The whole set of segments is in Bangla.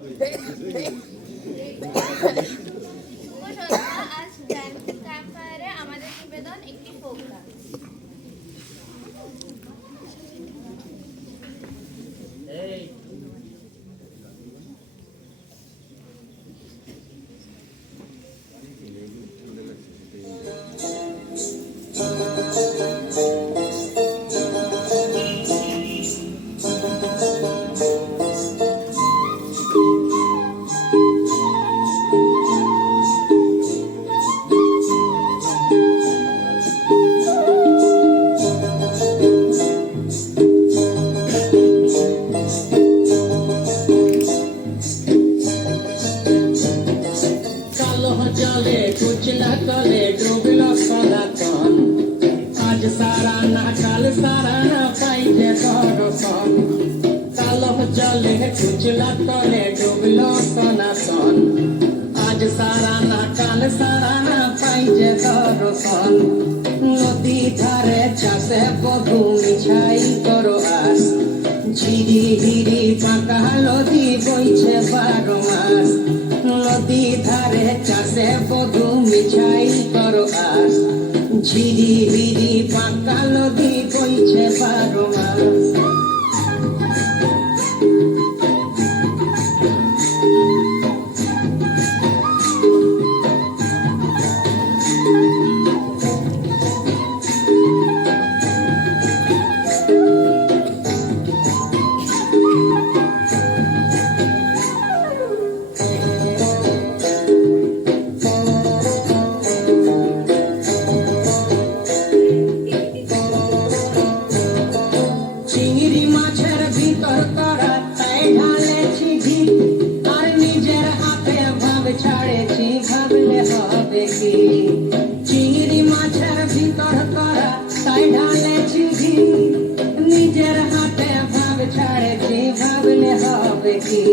আজ ক্যাম্পফায়ারে আমাদের নিবেদন একটি ফোক গান। जले कुछ न कले डूबलो सनातन आज सारा ना काल सारा ना पाइजे दर्शन कालो जले कुछ न कले डूबलो सनातन आज सारा ना काल सारा ना पाइजे दर्शन नदी धारे चाषे बधू मिछाई करो आस झिरी हिरी पाका नदी বইছে 12 মাস নদী ধারে চাষে বধু মিছাই করো আস ঝিরি হিরি পাকা নদী বইছে 12 মাস চিংড়ি মাছের ভিতর করা তাই ঢালেছি ঘি আর নিজের হাতে ভাব ছাড়েছি ভাবলে হবে কি চিংড়ি মাছের ভিতর করা তাই ঢালেছি ঘি নিজের হাতে ভাব ছাড়েছি ভাবলে হবে কি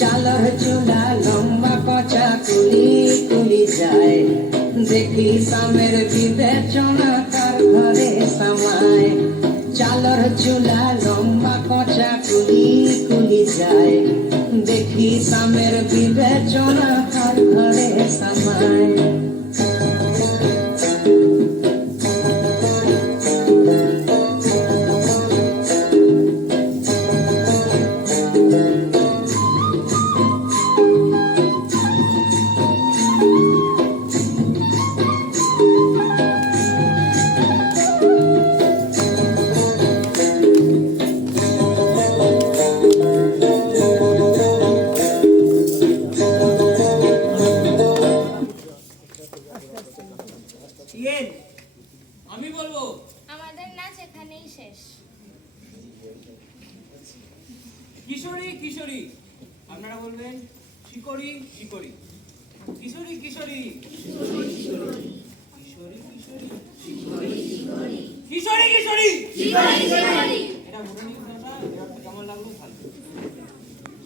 চালর চুলা লম্বা কচা কুলি কুলি যায় দেখি সামের বিবেচনা কার ঘরে সামায় চালর চুলা লম্বা কচা কুলি কুলি যায় দেখি সামের বিবেচনা কার ঘরে সামায় আমি বলবো আমাদের নাচ এখানেই শেষ। কিশোরী কিশোরী আপনারা বলবেন শিকড়ি শিকড়ি কিশোরী কিশোরী কিশোরী কিশোরী কিশোরী কিশোরী কিশোরী